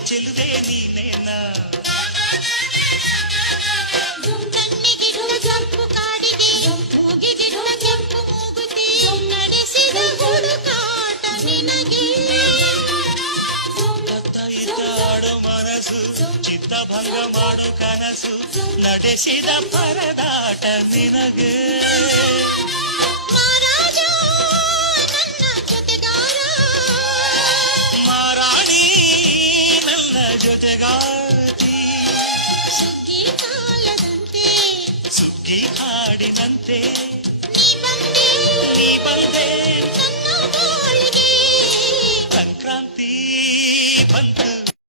ಚೆಲುವೆ ನೀನೇನ ಕೆಂಪು ಕಾಡಿಗೆ ಮೂಗಿಗಿಡುವ ಕೆಂಪು ಮೂಗುತಿ ನಡೆಸಿದ ಹುಡುಕಾಟ ನಿನಗೆ ಆಡೋ ಮನಸ್ಸು ಚಿತ್ತಭಂಗ ಮಾಡೋ ಕನಸು ನಡೆಸಿದ ಪರದಾಟ ನಿನಗೆ